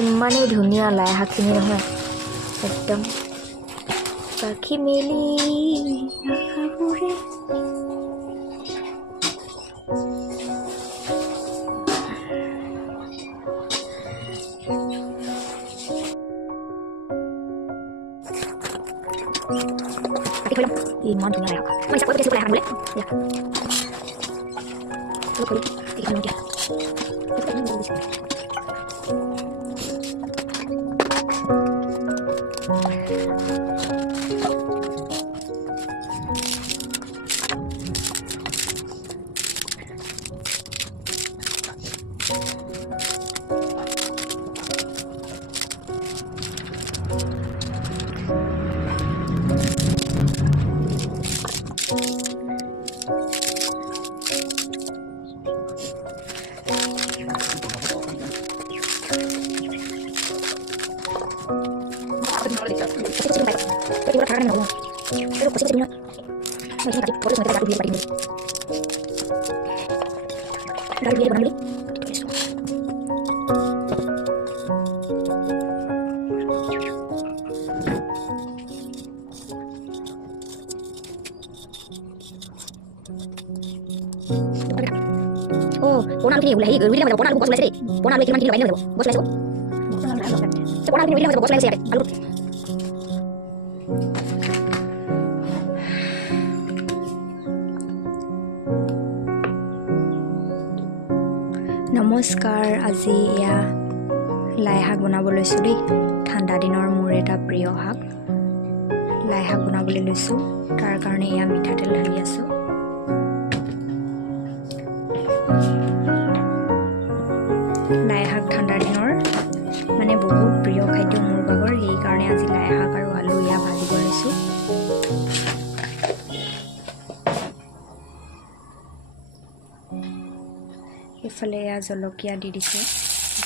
ইমানেই ধুনীয়া লাই শাকখিনি নহয় একদম পাখি মেলি আশাবোৰে ইমান ধুনীয়া লাই শাক মই ইচ্ছা কৰি লাই শাক বোলে Pona ini boleh ini boleh pona bos lagi pona lagi mana ini bos lagi pona ini boleh bos lagi siapa lalu নমস্কাৰ আজি এয়া লাই শাক বনাবলৈ লৈছোঁ দেই ঠাণ্ডা দিনৰ মোৰ এটা প্ৰিয় শাক লাই শাক বনাবলৈ লৈছোঁ তাৰ কাৰণে এয়া মিঠাতেল ঢালি আছোঁ লাই শাক ঠাণ্ডা দিনৰ মানে বহুত প্ৰিয় খাদ্য মোৰ বাবৰ সেই কাৰণে আজি লাই শাক আৰু আলু এয়া ভাজিব লৈছোঁ ইফালে এয়া জলকীয়া দি দিছে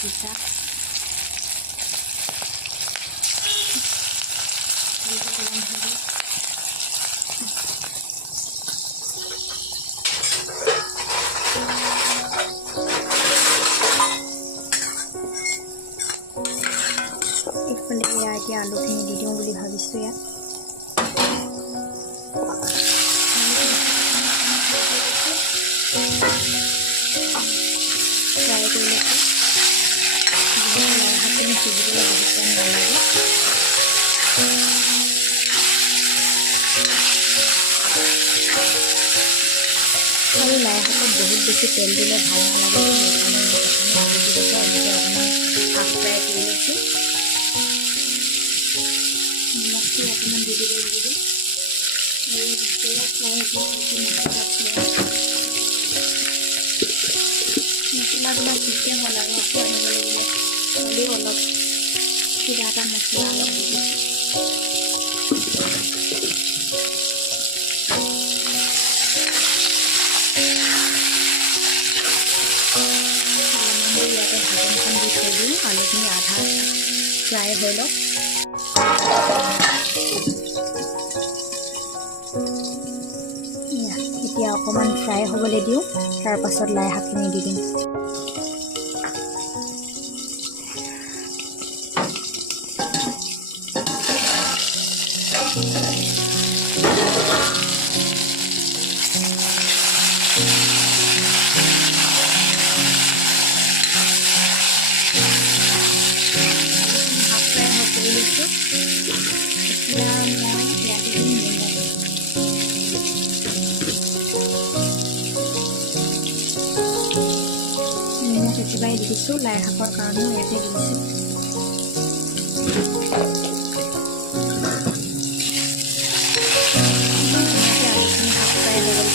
জিকা ইফালে এয়া এতিয়া আলুখিনি দি দিওঁ বুলি ভাবিছোঁ ইয়াত আৰু লাই শাকত বহুত বেছি তেল দিলে ভাল নালাগে সেইকাৰণে মই অকণমান হাফ ফ্ৰাই কৰি লৈছোঁ নিমখটো অকণমান দি দিব লাগিব আৰু মছলা ফ্ৰাই মছলাবিলাক ঠিকে হ'ল আৰু আকৌ আনিব লাগিব হ'লেও অলপ কিবা এটা মছলা অলপ দি দিছোঁ ইয়াতে ঢাকনখন দি থৈ দিওঁ আলুখিনি আধা ফ্ৰাই হৈ লওক এতিয়া অকণমান ফ্ৰাই হ'বলৈ দিওঁ তাৰপাছত লাই শাকখিনি দি দিম একেবাৰে দি দিছোঁ লাই শাকৰ কাৰণেও ইয়াতে দি দিছোঁ আলুখিনি হাফ ফ্ৰাই হৈ গ'ল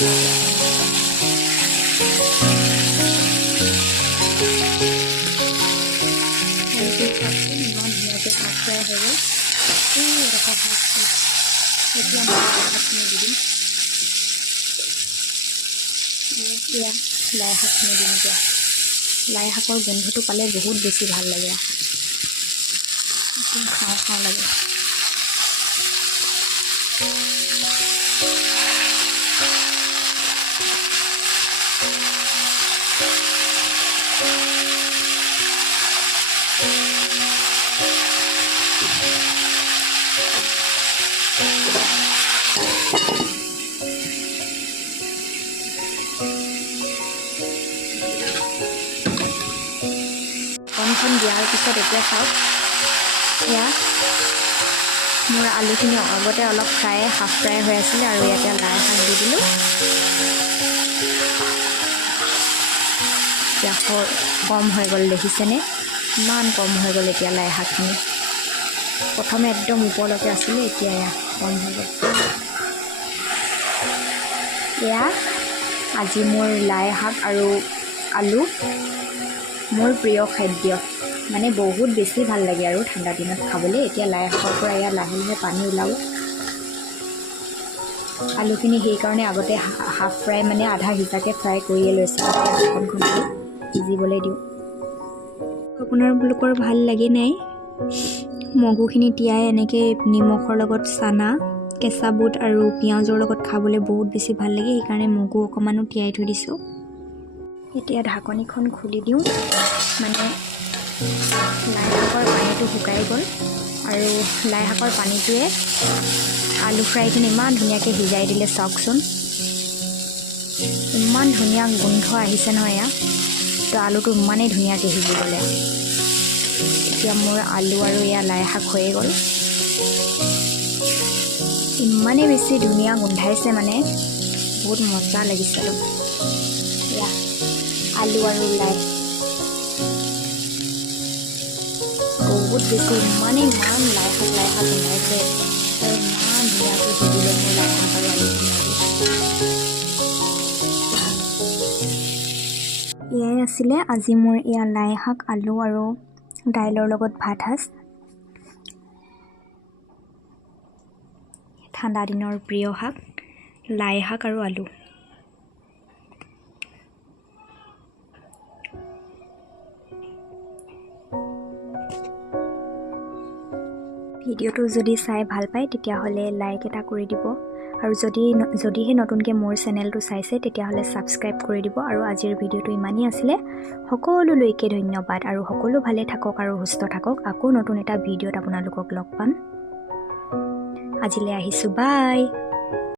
ইমান ধুনীয়াকৈ হাফ ফ্ৰাই হৈ গ'ল এতিয়া মই শাকখিনি দি দিম এতিয়া লাই শাকখিনি দিম এতিয়া লাই শাকৰ গোন্ধটো পালে বহুত বেছি ভাল লাগে খাওঁ খাওঁ লাগে ঢাকনিখন দিয়াৰ পিছত এতিয়া চাওক এয়া মোৰ আলুখিনি আগতে অলপ হাফ ফ্ৰাই হৈ আছিলে আৰু ইয়াতে লাই শাক দি দিলোঁ। এতিয়া কম হৈ গ'ল দেখিছেনে, ইমান কম হৈ গ'ল এতিয়া লাই শাকখিনি। প্ৰথমে একদম ওপৰলৈকে আছিলে, এতিয়া এয়া কম হৈ গ'ল। এয়া আজি মোৰ লাই শাক আৰু আলু মোৰ প্ৰিয় খাদ্য, মানে বহুত বেছি ভাল লাগে আৰু ঠাণ্ডা দিনত খাবলৈ। এতিয়া লাই শাকৰ পৰা এয়া লাহে লাহে পানী ওলাব। আলুখিনি সেইকাৰণে আগতে হাফ ফ্ৰাই মানে আধা সিজাকৈ ফ্ৰাই কৰিয়ে লৈছোঁ। ঢাকনখন সিজিবলৈ দিওঁ। আপোনালোকৰ ভাল লাগে নাই? মগুখিনি তিয়াই এনেকৈ নিমখৰ লগত চানা, কেঁচা বুট আৰু পিঁয়াজৰ লগত খাবলৈ বহুত বেছি ভাল লাগে, সেইকাৰণে মগু অকণমানো তিয়াই থৈ দিছোঁ। এতিয়া ঢাকনিখন খুলি দিওঁ, মানে লাই শাকৰ পানীটো শুকাই গ'ল আৰু লাই শাকৰ পানীটোৱে আলু ফ্ৰাইখিনি ইমান ধুনীয়াকৈ সিজাই দিলে। চাওকচোন ইমান ধুনীয়া গোন্ধ আহিছে নহয় এয়া, তো আলুটো ইমানেই ধুনীয়াকৈ সিজি গ'লে। এতিয়া মোৰ আলু আৰু এয়া লাই শাক হৈয়ে গ'ল। ইমানেই বেছি ধুনীয়া গোন্ধাইছে, মানে বহুত মজা লাগিছে। এয়া আলু আৰু লাই বহুত বেছি ইমান লাই শাক গোন্ধাইছে আৰু ইমান ধুনীয়াকৈ সিজিলে মোৰ লাই শাক আৰু আলু। এয়াই আছিলে আজি মোৰ এয়া লাই শাক, আলু আৰু দাইলৰ লগত ভাত সাজ। ঠাণ্ডা দিনৰ প্ৰিয় শাক লাই শাক আৰু আলু। ভিডিঅ'টো যদি চাই ভাল পায় তেতিয়াহ'লে লাইক এটা কৰি দিব, আৰু যদিহে নতুনকৈ মোৰ চেনেলটো চাইছে তেতিয়াহ'লে ছাবস্ক্ৰাইব কৰি দিব। আৰু আজিৰ ভিডিঅ'টো ইমানেই আছিলে। সকলোলৈকে ধন্যবাদ আৰু সকলো ভালে থাকক আৰু সুস্থ থাকক। আকৌ নতুন এটা ভিডিঅ'ত আপোনালোকক লগ পাম। আজিলৈ আহিছোঁ, বাই।